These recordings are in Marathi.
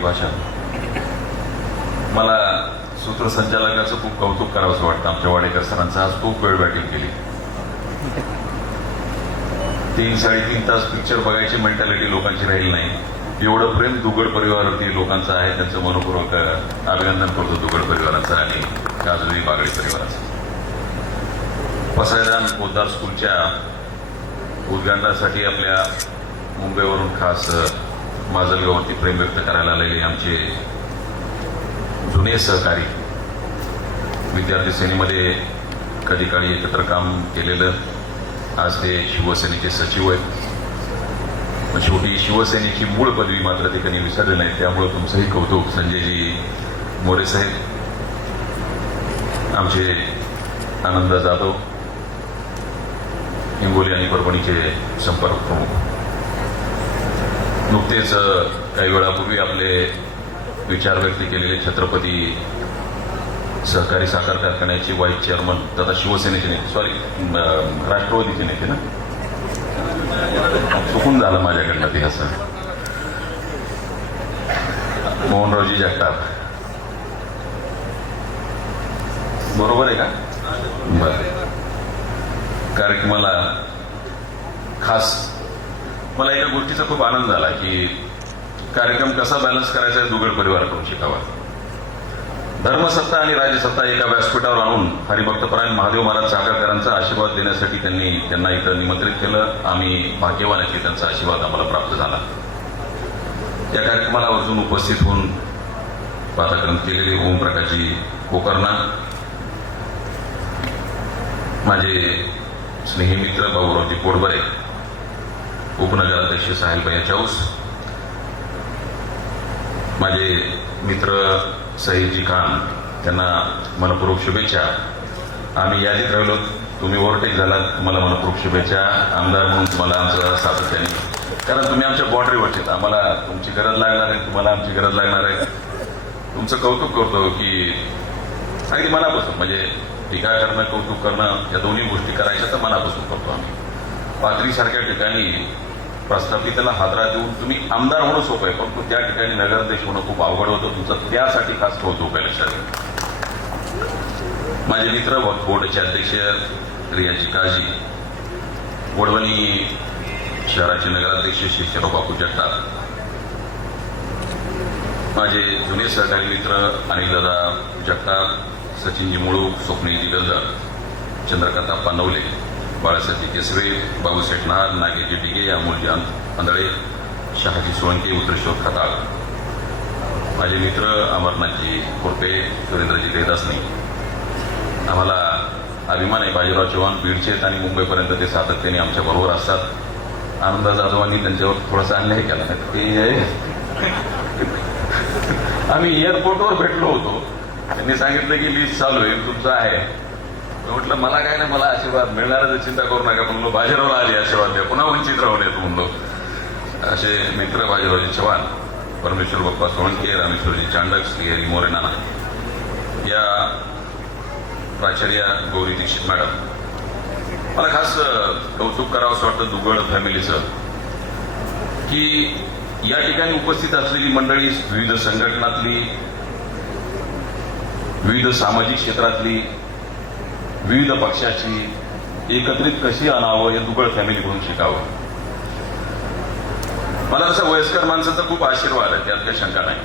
मोठी भाषा. मला सूत्रसंचालकाचं खूप कौतुक करावंसं वाटतं. आमच्या वाडेकर सरांचा आज खूप वेळ बॅटिंग केली. 3-3.5 तास पिक्चर बघायची मेंटॅलिटी लोकांची राहील नाही. एवढं प्रेम दुगड परिवारावरती लोकांचं आहे. त्यांचं मनपूर्वक अभिनंदन करतो दुगड परिवाराचं आणि काजळी बागडी परिवाराचं. पसायदान पोद्दार स्कूलच्या उद्घाटनासाठी आपल्या मुंबईवरून खास माजलगाववरती प्रेम व्यक्त करायला आलेले आमचे जुने सहकारी, विद्यार्थी सेनेमध्ये कधी काळी एकत्र काम केलेलं, आज ते शिवसेनेचे सचिव आहेत. शेवटी शिवसेनेची मूळ पदवी मात्र ते कधी विसरले नाही. त्यामुळे तुमचंही कौतुक संजयजी मोरे साहेब, आमचे आनंद जाधव, हिंगोली आणि परभणीचे संपर्क प्रमुख. नुकतेच काही वेळापूर्वी आपले विचार व्यक्त केलेले छत्रपती सहकारी साखर कारखान्याचे व्हाईस चेअरमन तथा शिवसेनेचे नेते, सॉरी राष्ट्रवादीचे नेते ना, चुकून झालं माझ्याकडनं ते असं, मोहनरावजी जगताप, बरोबर आहे का? बरं. कार्यक्रमाला खास मला एका गोष्टीचा खूप आनंद झाला की कार्यक्रम कसा बॅलन्स करायचा आहे दुगड परिवाराकडून शिकावा. धर्मसत्ता आणि राजसत्ता एका व्यासपीठावर आणून हरिभक्तपरायण महादेव महाराज साखरकरांचा आशीर्वाद देण्यासाठी त्यांना इथं निमंत्रित केलं. आम्ही भाग्यवान आहे की त्यांचा आशीर्वाद आम्हाला प्राप्त झाला. या कार्यक्रमाला अजून उपस्थित होऊन पाठाक्रम केलेले ओमप्रकाशजी कोकर्णा, माझे स्नेही मित्र बाबूरावजी पोटबरे, उपनगराध्यक्ष साहिलभाई चाऊस, माझे मित्र सईदजी खान, त्यांना मनपूर्वक शुभेच्छा. आम्ही यादीत राहिलो, तुम्ही ओव्हरटेक झालात, तुम्हाला मनपूर्वक शुभेच्छा. आमदार म्हणून तुम्हाला आमचं सातत्याने, कारण तुम्ही आमच्या बाँड्रीवरचे, आम्हाला तुमची गरज लागणार आहे, तुम्हाला आमची गरज लागणार आहे. तुमचं कौतुक करतो की अगदी मनापासून, म्हणजे टीका करणं कौतुक करणं या दोन्ही गोष्टी करायच्या तर मनापासून करतो आम्ही. पाथरीसारख्या ठिकाणी प्रस्थापिताला हादरा देऊन तुम्ही आमदार होणं सोपं आहे, परंतु त्या ठिकाणी नगराध्यक्ष होणं खूप अवघड होतं. तुमचं त्यासाठी खास कौतुक आहे लक्षात. माझे मित्र बोर्डचे अध्यक्ष रियाजी काजी, वडवणी शहराचे नगराध्यक्ष शिवराव बापू जगताप, माझे जुने सहकारी मित्र अनिलदादा जगताप, सचिनजी मुळूक, स्वप्नीलजी गजर, चंद्रकांत अप्पा नवले, बाळासाहेबजी केसरे, बाबूसाहेब नहार, नागेशजी डिगे, अमोलजी आंधळे, शहाजी सोळंके, उत्तरेश्वर खताळ, माझे मित्र अमरनाथजी खोरपे, सुरेंद्रजी देदासनी. आम्हाला अभिमान आहे, बाजीराव चव्हाण बीडचे आहेत आणि मुंबईपर्यंत ते सातत्याने आमच्या बरोबर असतात. आनंद जाधवांनी त्यांच्यावर थोडासा अन्याय केला ते आम्ही एअरपोर्टवर भेटलो होतो, त्यांनी सांगितलं की लिस्ट चालू आहे, तुमचं आहे. म्हटलं मला काय नाही, मला आशीर्वाद मिळणार, चिंता करू नका. म्हणलो बाजीरावला आली आशीर्वाद द्या, पुन्हा वंचित राहून येतो म्हणलो. असे मित्र बाजीरावजी चव्हाण, परमेश्वर बाप्पा सोळंके, रामेश्वरजी चांडक, श्रीहरी मोरे नाना, या प्राचार्य गौरी दीक्षित मॅडम. मला खास कौतुक करावं असं वाटतं दुगड फॅमिलीचं की या ठिकाणी उपस्थित असलेली मंडळी विविध संघटनातली, विविध सामाजिक क्षेत्रातली, विविध पक्षाची एकत्रित कशी आणावं हे दुगड फॅमिलीकडून शिकावं. मला तसं वयस्कर माणसाचा खूप आशीर्वाद आहे, त्यात काही शंका नाही.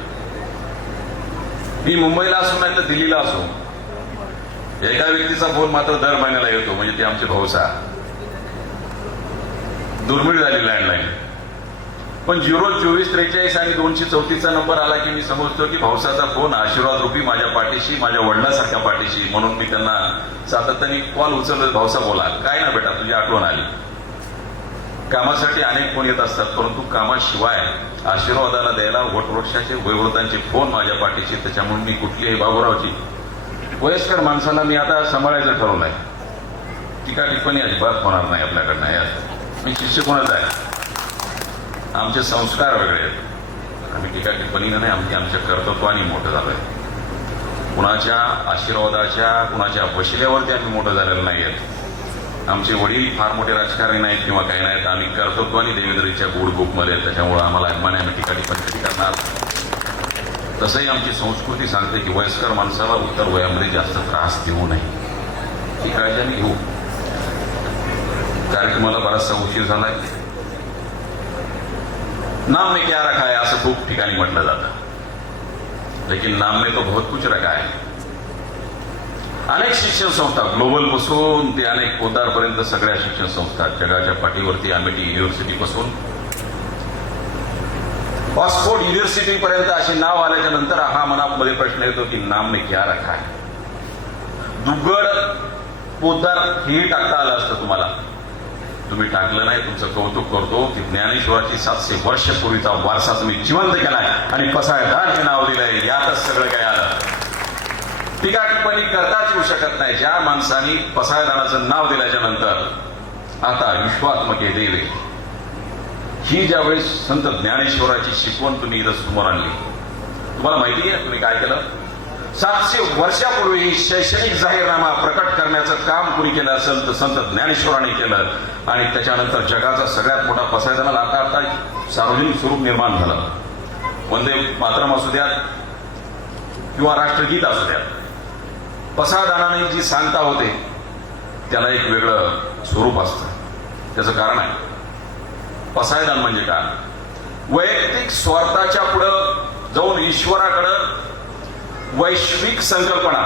मी मुंबईला असो नाही तर दिल्लीला असो, एका व्यक्तीचा फोन मात्र दर महिन्याला येतो, म्हणजे ते आमचे भाऊसा. दुर्मिळ झाली लँडलाईन, पण 02443 आणि 234चा नंबर आला की मी समजतो की भाऊसाचा फोन आशीर्वाद रूपी माझ्या पाठीशी, माझ्या वडिलांसारख्या पाठीशी. म्हणून मी त्यांना सातत्याने कॉल उचलले, भाऊसा बोला, काय ना बेटा तुझी आठवण आली. कामासाठी अनेक फोन येत असतात, परंतु कामाशिवाय आशीर्वादाला द्यायला वटवृक्षाचे वयोवृद्धांचे फोन माझ्या पाठीशी. त्याच्यामुळे मी कुठलीही बाबूरावची वयस्कर माणसाला मी आता सांभाळायचं ठरवलंय. टीका टिप्पणी अजिबात होणार नाही आपल्याकडनं. यात मी शिष्य कोणाच आहे, आमचे संस्कार वेगळे आहेत. आम्ही टीका टिप्पणीनं नाही, आमच्या कर्तृत्वाने मोठं झालोय. कुणाच्या आशीर्वादाच्या, कुणाच्या वशिल्यावरती आम्ही मोठं झालेलं नाही आहेत. आमचे वडील फार मोठे राजकारणी नाहीत किंवा काही नाहीत. आम्ही कर्तृत्वाने देवेंद्रच्या गुड बुकमध्ये, त्याच्यामुळे आम्हाला अभिमान आहे. आम्ही टीका टिप्पणी कधी करणार. तसंही आमची संस्कृती सांगते की वयस्कर माणसाला उत्तर वयामध्ये जास्त त्रास देऊ नये, ही काळजी आम्ही घेऊ. कारण की मला बराचसा उशीर झालाय. नाम में क्या रखा है असं खूप ठिकाणी म्हटलं जातं, लेकिन नाम में तो बहुत कुछ रखा है. अनेक शिक्षण संस्था, ग्लोबल पासून ते अनेक पोदारपर्यंत सगळ्या शिक्षण संस्था जगाच्या पाठीवरती, अमेठी युनिव्हर्सिटी पासून ऑक्सफोर्ड युनिव्हर्सिटी पर्यंत असे नाव आल्याच्या नंतर हा मनामध्ये प्रश्न येतो की नाम में क्या रखा है. दुग्गड पोदार हेही टाकता आलं असतं तुम्हाला, तुम्ही टाकलं नाही. तुमचं कौतुक करतो की ज्ञानेश्वराची 700 वर्षपूर्वीचा वारसा तुम्ही जिवंत केलाय आणि पसायदान हे नाव दिलंय. यातच सगळं काय आलं. टीका टिप्पणी करताच येऊ शकत नाही. ज्या माणसांनी पसायदानाचं नाव दिल्याच्या नंतर आता विश्वात्मके देवे ही ज्यावेळेस संत ज्ञानेश्वराची शिकवण तुम्ही इथं समोर आणली, तुम्हाला माहिती आहे तुम्ही काय केलं. 700 वर्षापूर्वी शैक्षणिक जाहीरनामा प्रकट करण्याचं काम कुणी केलं असेल तर संत ज्ञानेश्वरांनी केलं. आणि त्याच्यानंतर जगाचा सगळ्यात मोठा पसायदान आता सार्वजनिक स्वरूप निर्माण झालं. वंदे मातरम असू द्यात किंवा राष्ट्रगीत असू द्यात, पसायदानाने जी सांगता होते त्याला एक वेगळं स्वरूप असतं. त्याचं कारण आहे, पसायदान म्हणजे काय, वैयक्तिक स्वार्थाच्या पुढं जाऊन ईश्वराकडं वैश्विक संकल्पना.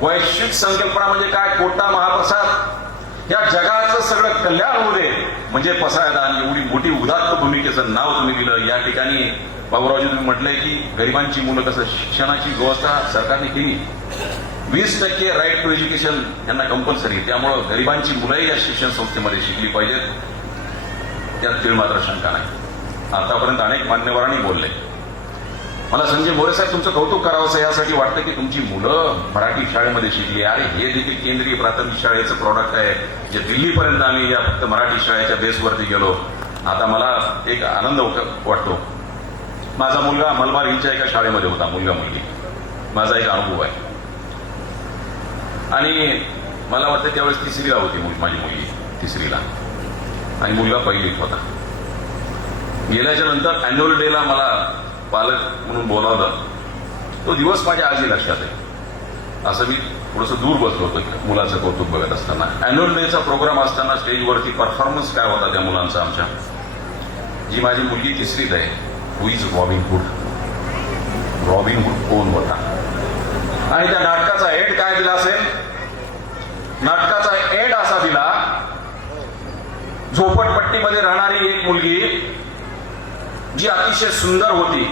वैश्विक संकल्पना म्हणजे काय, कोटा महाप्रसाद या जगाचं सगळं कल्याण होऊ दे म्हणजे पसायदान. एवढी मोठी उदात्त भूमिकेचं नाव तुम्ही दिलं. या ठिकाणी बाबूरावजी तुम्ही म्हटलंय की गरिबांची मुलं कसं शिक्षणाची व्यवस्था सरकारने केली. 20% राईट टू एज्युकेशन यांना कंपल्सरी, त्यामुळं गरिबांची मुलंही या शिक्षण संस्थेमध्ये शिकली पाहिजेत. त्यात तीळ मात्र शंका नाही. आतापर्यंत अनेक मान्यवरांनी बोलले. मला संजय मोरे साहेब तुमचं कौतुक करावंसं यासाठी वाटतं की तुमची मुलं मराठी शाळेमध्ये शिकली. अरे हे देखील केंद्रीय प्राथमिक शाळेचं प्रॉडक्ट आहे, जे दिल्लीपर्यंत आम्ही या फक्त मराठी शाळेच्या बेसवरती गेलो. आता मला एक आनंद वाटतो. माझा मुलगा मलबार हिलच्या एका शाळेमध्ये होता, मुलगा मुलगी. माझा एक अनुभव आहे. आणि मला वाटतं त्यावेळेस 3रीला होती माझी मुलगी, 3रीला, आणि मुलगा 1लीत होता. गेल्याच्या नंतर अॅन्युअल डेला मला पालक म्हणून बोलावलं. तो दिवस माझ्या आजही लक्षात आहे. असं मी थोडंसं दूर बसलो होतो मुलाचं कौतुक बघत असताना. अॅन्युअल डेचा प्रोग्राम असताना स्टेजवरती परफॉर्मन्स काय होता त्या मुलांचा आमच्या. जी माझी मुलगी 3रीत आहे, who is Robin Hood. Robin Hood कोण होता. आणि त्या नाटकाचा एंड काय दिला असेल. नाटकाचा एंड असा दिला, झोपडपट्टीमध्ये राहणारी एक मुलगी जी अतिशय सुंदर होती,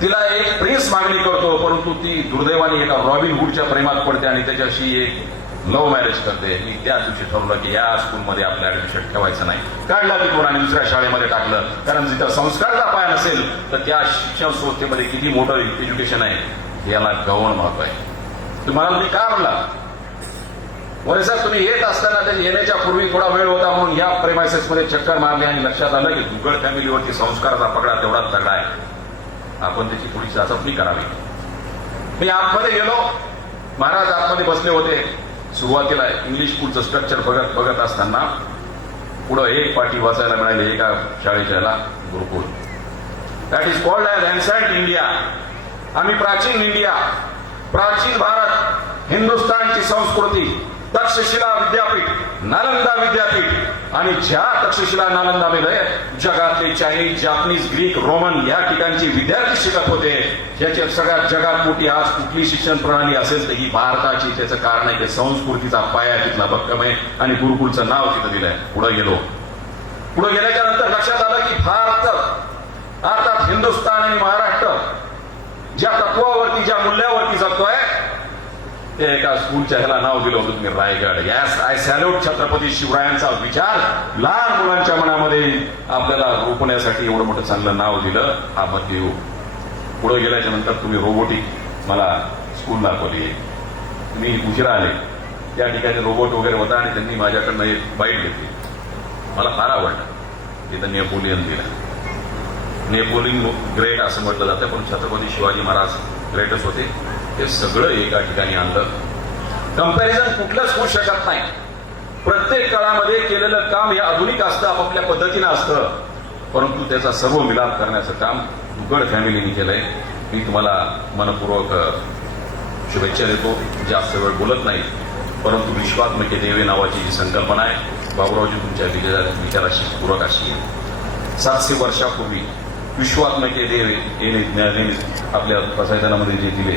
तिला एक प्रिन्स मागणी करतो, परंतु ती दुर्दैवाने एका रॉबिन हुडच्या प्रेमात पडते आणि त्याच्याशी एक लव्ह मॅरेज करते. मी त्या दिवशी ठरवलं की या स्कूलमध्ये आपल्या ऍडमिशन ठेवायचं नाही. काढला तिथून आणि दुसऱ्या शाळेमध्ये टाकलं. कारण जिथं संस्कारचा पाय नसेल तर त्या शिक्षण संस्थेमध्ये किती मोठं एज्युकेशन आहे याला गौण महत्व आहे. तुम्हाला मी का म्हणला मोरे साहेब, तुम्ही येत असताना त्या येण्याच्या पूर्वी थोडा वेळ होता म्हणून या प्रेमायसेसमध्ये चक्कर मारली आणि लक्षात आलं की दुग्गड फॅमिलीवरती संस्काराचा पगडा तेवढा तगडा आहे, आपण त्याची थोडी चाचपणी करावी. मी आतमध्ये गेलो. महाराज आतमध्ये बसले होते. सुरुवातीला इंग्लिश स्कूलचं स्ट्रक्चर बघत असताना पुढं एक पाठी वाचायला मिळाली एका शाळेच्या याला, gurukul. That is called as ancient India. आम्ही प्राचीन इंडिया, प्राचीन भारत, हिंदुस्थानची संस्कृती, तक्षशिला विद्यापीठ, नालंदा विद्यापीठ, आणि ज्या तक्षशिला नालंदामध्ये जगातले चायनीज, जापनीज, ग्रीक, रोमन या ठिकाणचे विद्यार्थी शिकत होते. याच्या सगळ्यात जगात मोठी आज कुठली शिक्षण प्रणाली असेल तर ही भारताची. त्याचं कारण आहे की संस्कृतीचा पाया तिथला भक्कम आहे आणि गुरुकुलचं नाव तिथं दिलंय. पुढे गेलो. पुढे गेल्याच्या नंतर लक्षात आलं की भारत अर्थात हिंदुस्थान आणि महाराष्ट्र ज्या तत्वावरती, ज्या मूल्यावरती जगतोय ते एका स्कूलच्या ह्याला नाव दिलं होतं तुम्ही, Raigad. Yes, I salute Chhatrapati शिवरायांचा विचार लहान मुलांच्या मनामध्ये आपल्याला रोपण्यासाठी एवढं मोठं चांगलं नाव दिलं. हा मध्य युग. पुढे गेल्याच्या नंतर तुम्ही रोबोटिक मला स्कूल दाखवली. तुम्ही उशिरा आले. त्या ठिकाणी रोबोट वगैरे होता आणि त्यांनी माझ्याकडनं एक बाईट घेतली. मला फार आवडलं. तिथं नेपोलियन दिला. नेपोलियन ग्रेट असं म्हटलं जातं, पण छत्रपती शिवाजी महाराज ग्रेटच होते. हे सगळं एका ठिकाणी आणलं. कंपॅरिझन कुठलंच होऊ शकत नाही. प्रत्येक काळामध्ये केलेलं काम हे आधुनिक असतं, आपापल्या पद्धतीनं असतं. परंतु त्याचा सर्व मिलाप करण्याचं काम उघड फॅमिलीने केलंय. मी तुम्हाला मनपूर्वक शुभेच्छा देतो. जास्त वेळ बोलत नाही, परंतु विश्वात्मके देवे नावाची जी संकल्पना आहे, बाबूरावजी तुमच्या विचाराशी पूरक अशी आहे. 700 वर्षापूर्वी विश्वात्मके देवे हे ज्ञानाने आपल्या प्रसाधनामध्ये जे दिले.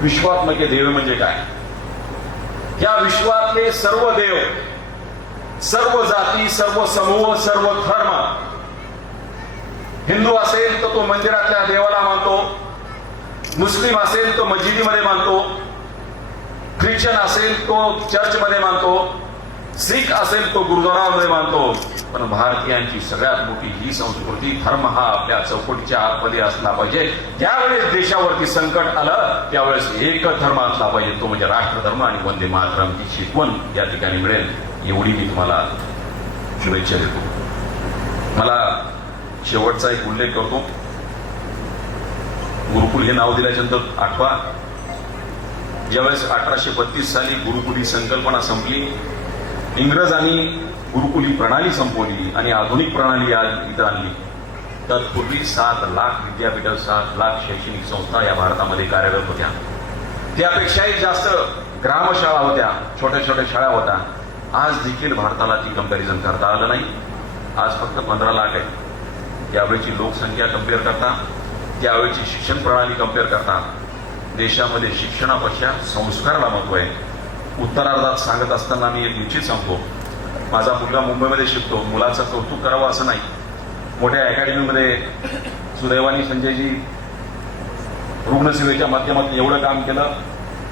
विश्वात्मके देवे म्हणजे काय? या विश्वातले सर्व देव, सर्व जाती, सर्व समूह, सर्व धर्म. हिंदू असेल तर तो मंदिरातल्या देवाला मानतो, मुस्लिम असेल तो मस्जिदीमध्ये मानतो, ख्रिश्चन असेल तो चर्चमध्ये मानतो, सिख असेल तो गुरुद्वारामध्ये मानतो. पण भारतीयांची सगळ्यात मोठी ही संस्कृती, धर्म हा आपल्या चौकटीच्या आतमध्ये असला पाहिजे. ज्यावेळेस देशावरती संकट आलं त्यावेळेस एकच धर्म असला पाहिजे, तो म्हणजे राष्ट्रधर्म. आणि वंदे मातरमची शिकवण या ठिकाणी मिळेल एवढी मी तुम्हाला शुभेच्छा देतो. मला शेवटचा एक उल्लेख करतो. गुरुकुल हे नाव दिल्याच्यानंतर आठवा, ज्यावेळेस 1832 साली गुरुकुल ही संकल्पना संपली, इंग्रजांनी गुरुकुल ही प्रणाली संपवली आणि आधुनिक प्रणाली आज इथं आणली. तत्पूर्वी 7 लाख विद्यापीठ, 7 लाख शैक्षणिक संस्था या भारतामध्ये कार्यरत होत्या. त्यापेक्षाही जास्त ग्रामशाळा होत्या, छोट्या छोट्या शाळा होत्या. आज देखील भारताला ती कंपॅरिझन करता आलं नाही. आज फक्त 15 लाख आहे. त्यावेळेची लोकसंख्या कम्पेअर करता, त्यावेळेची शिक्षण प्रणाली कम्पेअर करता, देशामध्ये शिक्षणापेक्षा संस्काराला महत्व आहे. उत्तरार्धात सांगत असताना मी एक निश्चित सांगतो, माझा मुलगा मुंबईमध्ये शिकतो. मुलाचं कौतुक करावं असं नाही. मोठ्या अकॅडमीमध्ये सुदैवानी संजयजी रुग्णसेवेच्या माध्यमातून एवढं काम केलं.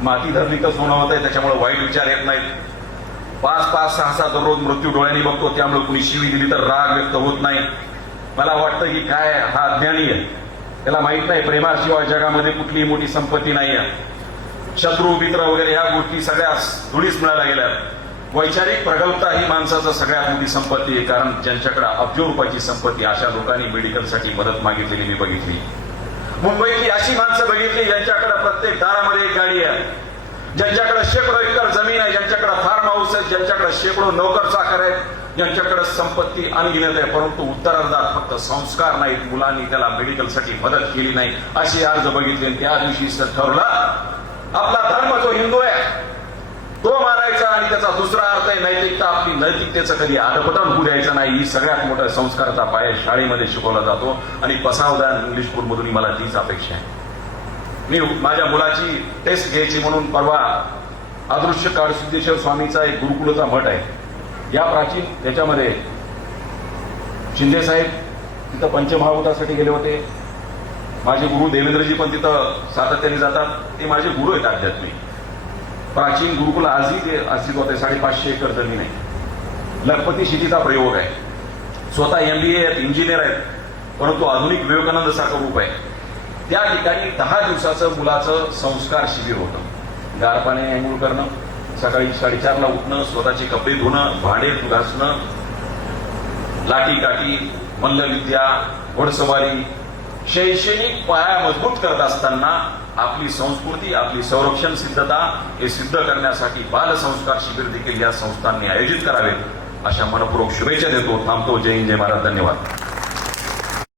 माती धरली तर सोनं होतंय, त्याच्यामुळे वाईट विचार येत नाहीत. 5-5, 6-6 दररोज मृत्यू डोळ्यांनी बघतो, त्यामुळे कुणी शिवी दिली तर राग व्यक्त होत नाही. मला वाटतं की काय हा अज्ञानी आहे, त्याला माहित नाही प्रेमाशिवाय जगामध्ये कुठलीही मोठी संपत्ती नाही आहे. शत्रू मित्र वगैरे ह्या गोष्टी सगळ्या धुळीस मिळायला गेल्या. वैचारिक प्रगल्भता ही माणसाचं सगळ्यात मोठी संपत्ती आहे. कारण ज्यांच्याकडे अब्जो रुपयाची संपत्ती, अशा लोकांनी मेडिकलसाठी मदत मागितलेली मी बघितली. मुंबईतली अशी माणसं बघितली ज्यांच्याकडे प्रत्येक दारामध्ये एक गाडी आहे, ज्यांच्याकडे शेकडो एकर जमीन आहे, ज्यांच्याकडे फार्म हाऊस आहे, ज्यांच्याकडे शेकडो नोकर चाकर आहेत, ज्यांच्याकडे संपत्ती अनगिनत आहे. परंतु उत्तरार्धात फक्त संस्कार नाहीत. मुलांनी त्याला मेडिकलसाठी मदत केली नाही, अशी अर्ज बघितले. त्या दिवशी ठरवला आपला धर्म जो हिंदू आहे तो मानायचा आणि त्याचा दुसरा अर्थ आहे नैतिकता. आपली नैतिकतेचं कधी आडपतन होऊ द्यायचं नाही. ही सगळ्यात मोठा संस्काराचा पाया शाळेमध्ये शिकवला जातो आणि पसावदान इंग्लिश स्कूलमधून मला तीच अपेक्षा आहे. मी माझ्या मुलाची टेस्ट घ्यायची म्हणून परवा अदृश्य काळसिद्धेश्वर स्वामीचा एक गुरुकुलचा मठ आहे, या प्राचीन त्याच्यामध्ये शिंदे साहेब तिथं पंचमहाभूतासाठी गेले होते. माझे गुरु देवेंद्रजी पण तिथं सातत्याने जातात. ते माझे गुरु आहेत आध्यात्मिक. प्राचीन गुरुकुल आजही ते अस्तित्वात आहे. 550 एकर जमीन आहे. लखपती शिटीचा प्रयोग आहे. स्वतः MBA आहेत, इंजिनियर आहेत, परंतु आधुनिक विवेकानंद सारखं रूप आहे. त्या ठिकाणी 10 दिवसाचं मुलाचं संस्कार शिबिर होतं. गार पाण्याने आंघोळ करणं, सकाळी 4:30ला उठणं, स्वतःचे कपडे धुणं, भांडे घासणं, लाठी काठी, मल्लविद्या, घोडसवारी, शैक्षणिक पाया मजबूत करत असताना आपली संस्कृती, आपली संरक्षण सिद्धता हे सिद्ध करण्यासाठी बालसंस्कार शिबिर देखील या संस्थांनी आयोजित करावे, अशा मनपूर्वक शुभेच्छा देतो. थांबतो. जय हिंद, जय महाराज. धन्यवाद.